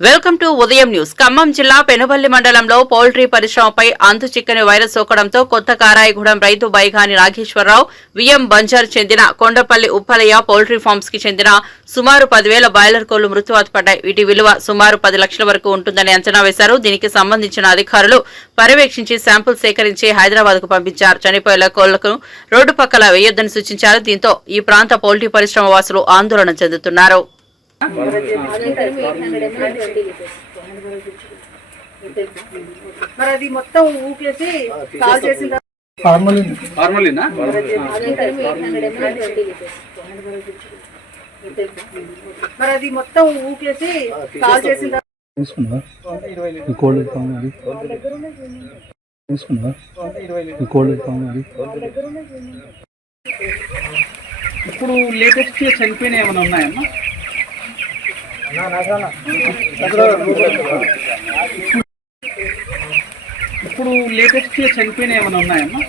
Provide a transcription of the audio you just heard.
Welcome to ఉదయం news. Khammam జిల్లా పెనుబల్లి మండలంలో పౌల్ట్రీ పరిశ్రమపై అంతు చిక్కని వైరస్ సోకడంతో కొత్త కారాయగూడెం రైతు బైగాని నాగేశ్వరరావు విఎం బంజార్ చెందిన కొండపల్లి ఉప్పలయ్య పౌల్ట్రీ ఫార్మ్స్ కి చెందిన సుమారు 10,000 బాయిలర్ కోళ్లు మృత్యువాత పడ్డాయి. వీటి విలువ సుమారు 10 లక్షల వరకు ఉంటుందని అంచనా వేశారు. దీనికి సంబంధించిన అధికారులు పర్యవేక్షించి శాంపుల్ సేకరించి హైదరాబాద్ కు పంపించారు. చనిపోయేల కోళ్లకు రోడ్డు పక్కల వేయొద్దని సూచించారు. దీంతో ఈ ప్రాంత పౌల్ట్రీ పరిశ్రమ వాసులు ఆందోళన చెందుతున్నారు. మరి అది మొత్తం ఊకేసి కాల్ చేసిన మరి అది మొత్తం ఊకేసి కాల్ చేసిన ఇప్పుడు లేటెస్ట్ చనిపోయిన ఏమైనా ఉన్నాయమ్మా? ఇప్పుడు లేటెస్ట్ చనిపోయిన ఏమైనా ఉన్నాయమ్మా?